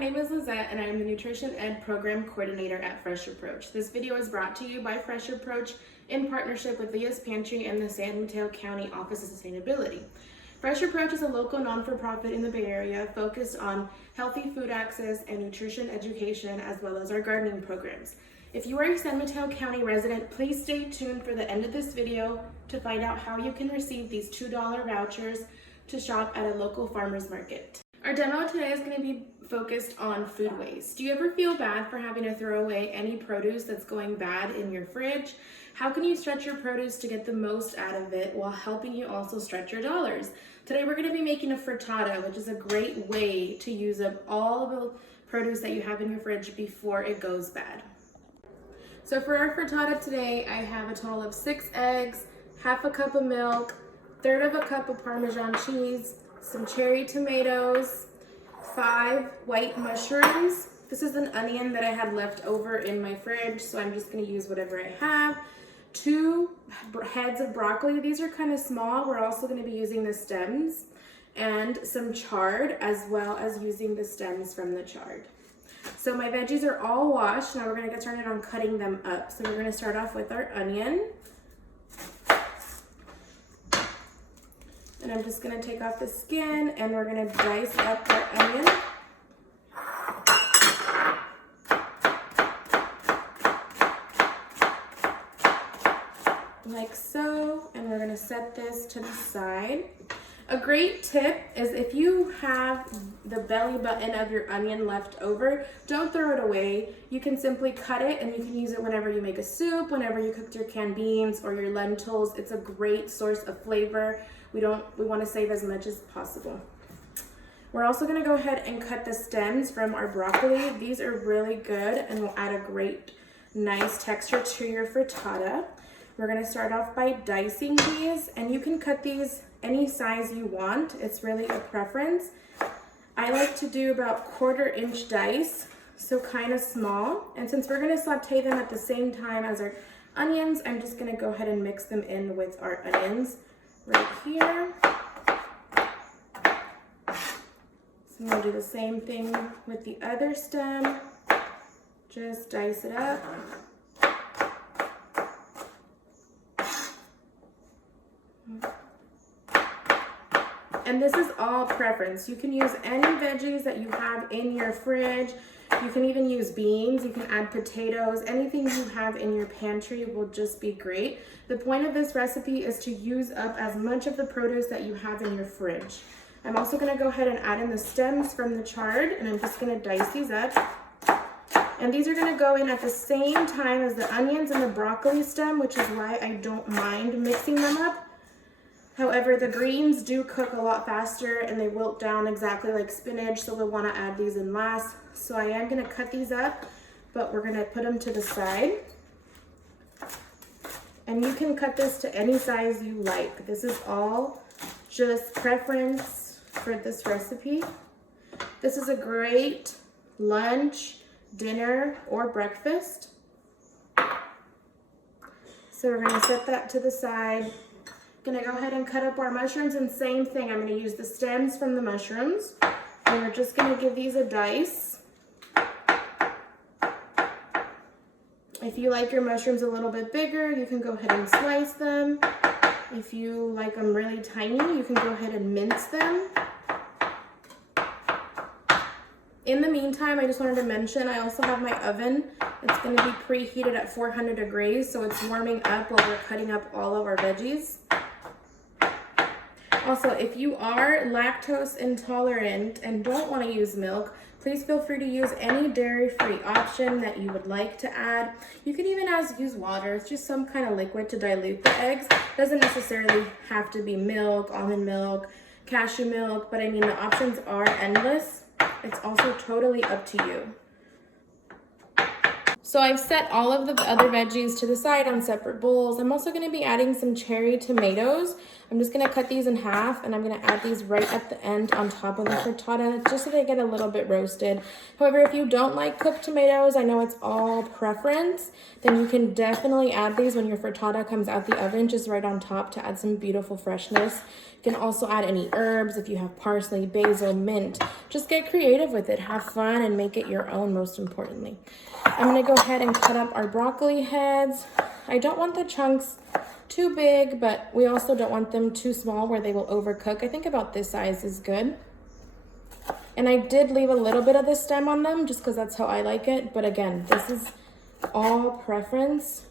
name is Lizette and I am the Nutrition Ed Program Coordinator at Fresh Approach. This video is brought to you by Fresh Approach in partnership with Leah's Pantry and the San Mateo County Office of Sustainability. Fresh Approach is a local non-for-profit in the Bay Area focused on healthy food access and nutrition education, as well as our gardening programs. If you are a San Mateo County resident, please stay tuned for the end of this video to find out how you can receive these $2 vouchers to shop at a local farmer's market. Our demo today is going to be focused on food waste. Do you ever feel bad for having to throw away any produce that's going bad in your fridge? How can you stretch your produce to get the most out of it while helping you also stretch your dollars? Today we're going to be making a frittata, which is a great way to use up all of the produce that you have in your fridge before it goes bad. So for our frittata today, I have a total of 6 eggs, half a cup of milk, 1/3 of a cup of Parmesan cheese, some cherry tomatoes, 5 white mushrooms. This is an onion that I had left over in my fridge, so I'm just going to use whatever I have. 2 heads of broccoli. These are kind of small. We're also going to be using the stems, and some chard, as well as using the stems from the chard. So my veggies are all washed. Now we're going to get started on cutting them up. So we're going to start off with our onion. And I'm just going to take off the skin and we're going to dice up our onion. Like so, and we're going to set this to the side. A great tip is if you have the belly button of your onion left over, don't throw it away. You can simply cut it and you can use it whenever you make a soup, whenever you cooked your canned beans or your lentils. It's a great source of flavor. We want to save as much as possible. We're also going to go ahead and cut the stems from our broccoli. These are really good and will add a great, nice texture to your frittata. We're going to start off by dicing these, and you can cut these any size you want. It's really a preference. I like to do about 1/4 inch dice, so kind of small. And since we're going to saute them at the same time as our onions, I'm just going to go ahead and mix them in with our onions right here. So I'm going to do the same thing with the other stem. Just dice it up. And this is all preference. You can use any veggies that you have in your fridge. You can even use beans. You can add potatoes. Anything you have in your pantry will just be great. The point of this recipe is to use up as much of the produce that you have in your fridge. I'm also going to go ahead and add in the stems from the chard, and I'm just going to dice these up. And these are going to go in at the same time as the onions and the broccoli stem, which is why I don't mind mixing them up. However, the greens do cook a lot faster and they wilt down exactly like spinach, so we'll want to add these in last. So I am going to cut these up, but we're going to put them to the side. And you can cut this to any size you like. This is all just preference for this recipe. This is a great lunch, dinner, or breakfast. So we're going to set that to the side. Gonna go ahead and cut up our mushrooms, and same thing, I'm gonna use the stems from the mushrooms, and we're just gonna give these a dice. If you like your mushrooms a little bit bigger, you can go ahead and slice them. If you like them really tiny, you can go ahead and mince them. In the meantime, I just wanted to mention I also have my oven. It's going to be preheated at 400 degrees, so it's warming up while we're cutting up all of our veggies. Also, if you are lactose intolerant and don't want to use milk, please feel free to use any dairy-free option that you would like to add. You can even use water. It's just some kind of liquid to dilute the eggs. It doesn't necessarily have to be milk, almond milk, cashew milk, but I mean the options are endless. It's also totally up to you. So I've set all of the other veggies to the side on separate bowls. I'm also going to be adding some cherry tomatoes. I'm just going to cut these in half, and I'm going to add these right at the end on top of the frittata just so they get a little bit roasted. However, if you don't like cooked tomatoes, I know it's all preference, then you can definitely add these when your frittata comes out the oven, just right on top to add some beautiful freshness. You can also add any herbs if you have parsley, basil, mint. Just get creative with it. Have fun and make it your own, most importantly. I'm going to go ahead and cut up our broccoli heads. I don't want the chunks too big, but we also don't want them too small where they will overcook. I think about this size is good. And I did leave a little bit of the stem on them just because that's how I like it. But again, this is all preference,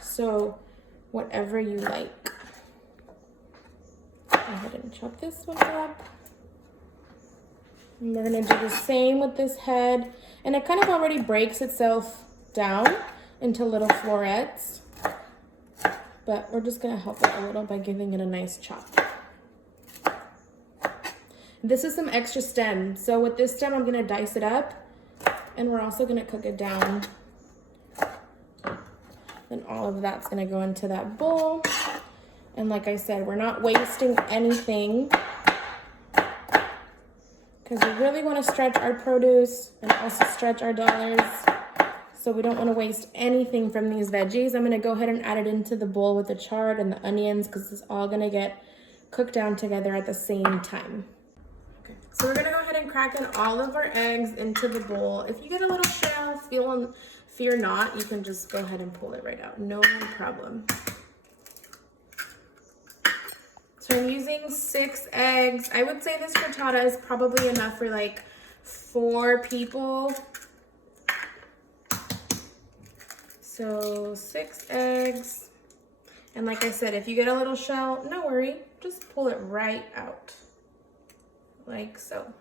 so whatever you like. Go ahead and chop this one up. And we're going to do the same with this head. And it kind of already breaks itself down into little florets. But we're just going to help it a little by giving it a nice chop. This is some extra stem. So with this stem, I'm going to dice it up. And we're also going to cook it down. Then all of that's going to go into that bowl. And like I said, we're not wasting anything, because we really want to stretch our produce and also stretch our dollars. So we don't want to waste anything from these veggies. I'm going to go ahead and add it into the bowl with the chard and the onions, because it's all going to get cooked down together at the same time. Okay, so we're going to go ahead and crack in all of our eggs into the bowl. If you get a little shell, fear not. You can just go ahead and pull it right out. No problem. So I'm using 6 eggs. I would say this frittata is probably enough for like 4 people. So 6 eggs. And like I said, if you get a little shell, no worry. Just pull it right out. Like so.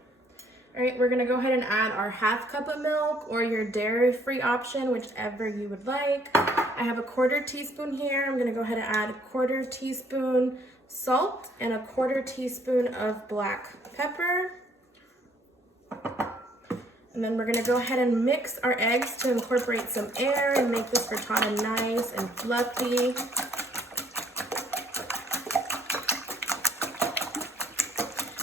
All right, we're gonna go ahead and add our 1/2 cup of milk or your dairy-free option, whichever you would like. I have a 1/4 teaspoon here. I'm gonna go ahead and add a 1/4 teaspoon salt and a 1/4 teaspoon of black pepper. And then we're gonna go ahead and mix our eggs to incorporate some air and make this frittata nice and fluffy.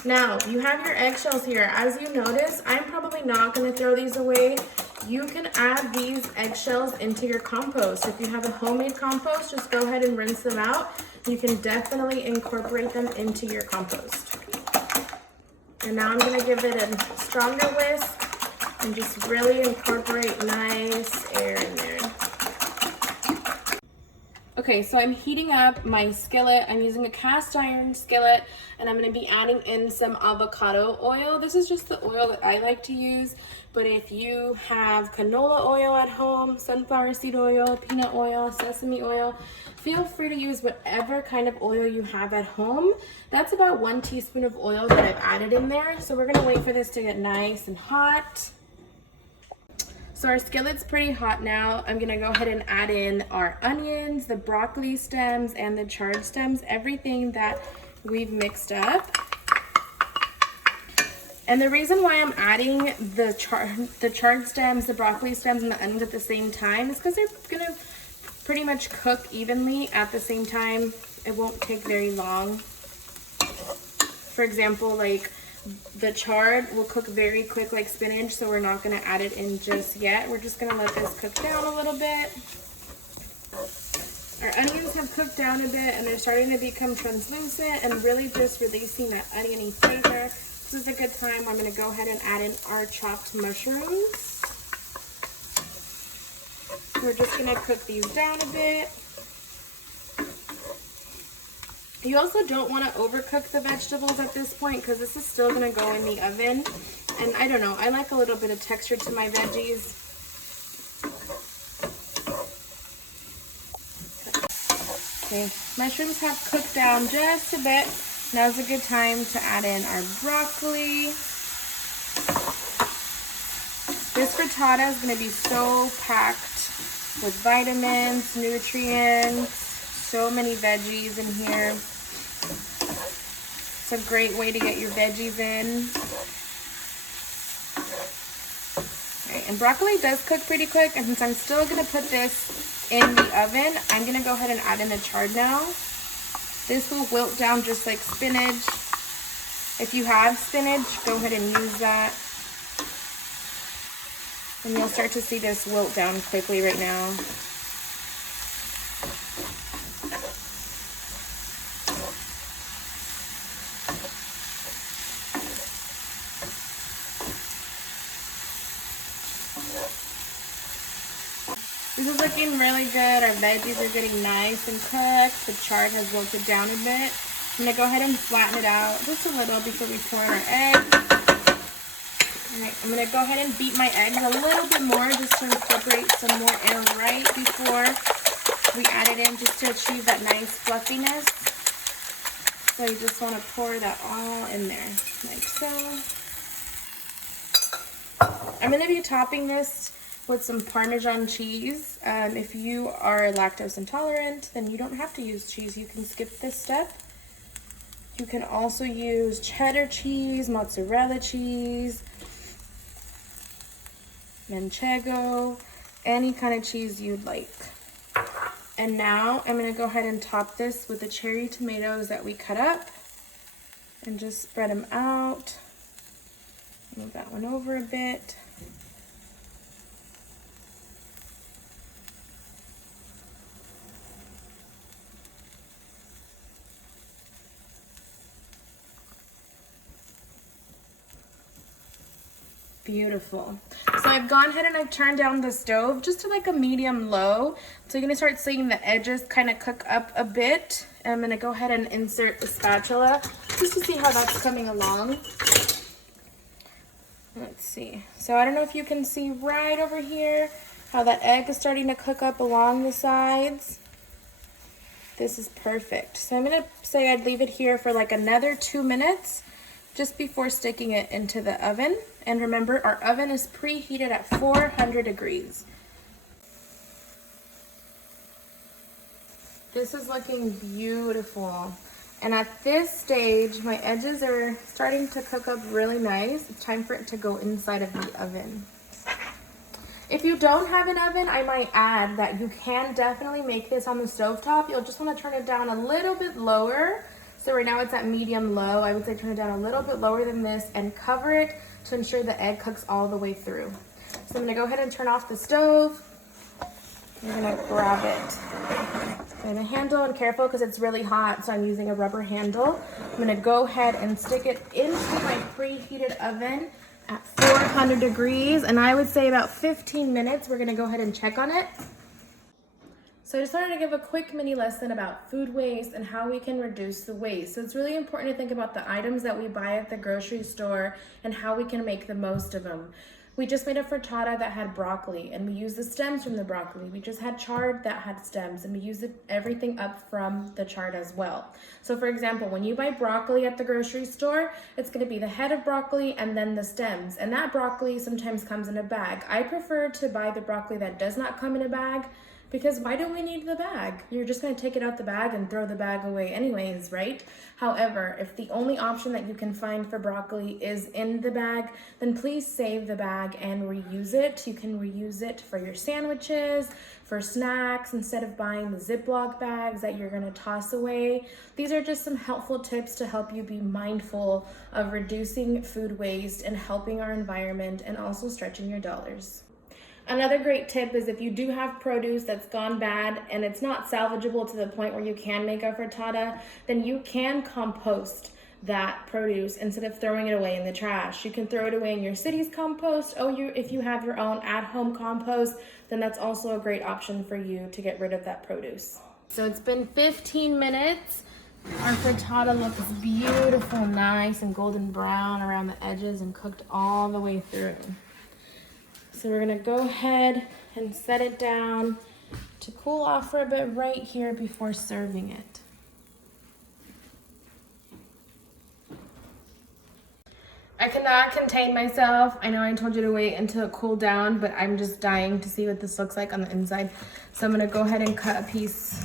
Now, you have your eggshells here. As you notice, I'm probably not gonna throw these away. You can add these eggshells into your compost. If you have a homemade compost, just go ahead and rinse them out. You can definitely incorporate them into your compost. And now I'm gonna give it a stronger whisk and just really incorporate nice air in there. Okay, so I'm heating up my skillet. I'm using a cast iron skillet, and I'm gonna be adding in some avocado oil. This is just the oil that I like to use, but if you have canola oil at home, sunflower seed oil, peanut oil, sesame oil, feel free to use whatever kind of oil you have at home. That's about 1 teaspoon of oil that I've added in there. So we're gonna wait for this to get nice and hot. So our skillet's pretty hot now. I'm gonna go ahead and add in our onions, the broccoli stems, and the chard stems, everything that we've mixed up. And the reason why I'm adding the chard stems, the broccoli stems, and the onions at the same time is because they're gonna pretty much cook evenly at the same time. It won't take very long. For example, like the chard will cook very quick like spinach, so we're not going to add it in just yet. We're just going to let this cook down a little bit. Our onions have cooked down a bit and they're starting to become translucent and really just releasing that oniony flavor. This is a good time. I'm going to go ahead and add in our chopped mushrooms. We're just going to cook these down a bit. You also don't want to overcook the vegetables at this point because this is still going to go in the oven. And I don't know, I like a little bit of texture to my veggies. Okay, mushrooms have cooked down just a bit. Now's a good time to add in our broccoli. This frittata is going to be so packed with vitamins, nutrients, so many veggies in here. It's a great way to get your veggies in. All right, And broccoli does cook pretty quick, and since I'm still gonna put this in the oven, I'm gonna go ahead and add in the chard now. This will wilt down just like spinach. If you have spinach, go ahead and use that. And you'll start to see this wilt down quickly right now. This is looking really good. Our veggies are getting nice and cooked. The chard has wilted down a bit. I'm gonna go ahead and flatten it out just a little before we pour in our eggs. All right, I'm gonna go ahead and beat my eggs a little bit more just to incorporate some more air right before we add it in, just to achieve that nice fluffiness. So you just wanna pour that all in there, like so. I'm gonna be topping this with some Parmesan cheese. If you are lactose intolerant, then you don't have to use cheese. You can skip this step. You can also use cheddar cheese, mozzarella cheese, manchego, any kind of cheese you'd like. And now I'm gonna go ahead and top this with the cherry tomatoes that we cut up and just spread them out. Move that one over a bit. Beautiful. So I've gone ahead and I've turned down the stove just to like a medium low. So you're gonna start seeing the edges kind of cook up a bit. And I'm gonna go ahead and insert the spatula just to see how that's coming along. Let's see. So I don't know if you can see right over here how that egg is starting to cook up along the sides. This is perfect. So I'm gonna say I'd leave it here for like another 2 minutes just before sticking it into the oven. And remember, our oven is preheated at 400 degrees. This is looking beautiful. And at this stage, my edges are starting to cook up really nice. It's time for it to go inside of the oven. If you don't have an oven, I might add that you can definitely make this on the stovetop. You'll just want to turn it down a little bit lower. So right now it's at medium low. I would say turn it down a little bit lower than this and cover it to ensure the egg cooks all the way through. So I'm gonna go ahead and turn off the stove. I'm gonna grab it. And a handle, and careful because it's really hot, so I'm using a rubber handle. I'm gonna go ahead and stick it into my preheated oven at 400 degrees, and I would say about 15 minutes. We're gonna go ahead and check on it. So I just wanted to give a quick mini lesson about food waste and how we can reduce the waste. So it's really important to think about the items that we buy at the grocery store and how we can make the most of them. We just made a frittata that had broccoli, and we used the stems from the broccoli. We just had chard that had stems, and we used everything up from the chard as well. So for example, when you buy broccoli at the grocery store, it's gonna be the head of broccoli and then the stems. And that broccoli sometimes comes in a bag. I prefer to buy the broccoli that does not come in a bag, because why do we need the bag? You're just gonna take it out the bag and throw the bag away anyways, right? However, if the only option that you can find for broccoli is in the bag, then please save the bag and reuse it. You can reuse it for your sandwiches, for snacks, instead of buying the Ziploc bags that you're gonna toss away. These are just some helpful tips to help you be mindful of reducing food waste and helping our environment, and also stretching your dollars. Another great tip is if you do have produce that's gone bad and it's not salvageable to the point where you can make a frittata, then you can compost that produce instead of throwing it away in the trash. You can throw it away in your city's compost, or if you have your own at-home compost, then that's also a great option for you to get rid of that produce. So it's been 15 minutes. Our frittata looks beautiful, nice and golden brown around the edges and cooked all the way through. So we're gonna go ahead and set it down to cool off for a bit right here before serving it. I cannot contain myself. I know I told you to wait until it cooled down, but I'm just dying to see what this looks like on the inside. So I'm gonna go ahead and cut a piece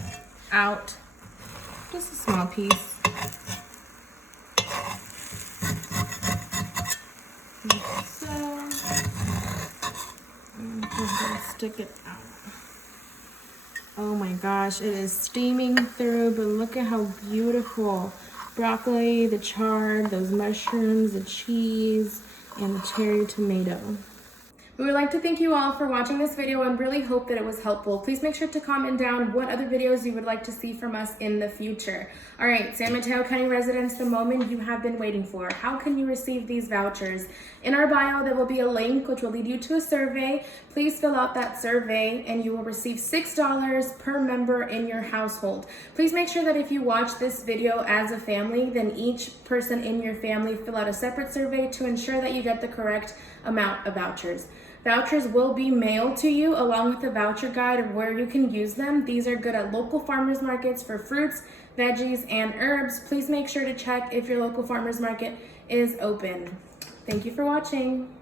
out, just a small piece. Like so. Stick it out. Oh my gosh, it is steaming through, but look at how beautiful. Broccoli, the chard, those mushrooms, the cheese, and the cherry tomato. We would like to thank you all for watching this video and really hope that it was helpful. Please make sure to comment down what other videos you would like to see from us in the future. All right, San Mateo County residents, the moment you have been waiting for. How can you receive these vouchers? In our bio, there will be a link which will lead you to a survey. Please fill out that survey and you will receive $6 per member in your household. Please make sure that if you watch this video as a family, then each person in your family fill out a separate survey to ensure that you get the correct amount of vouchers. Vouchers will be mailed to you along with a voucher guide of where you can use them. These are good at local farmers markets for fruits, veggies, and herbs. Please make sure to check if your local farmers market is open. Thank you for watching.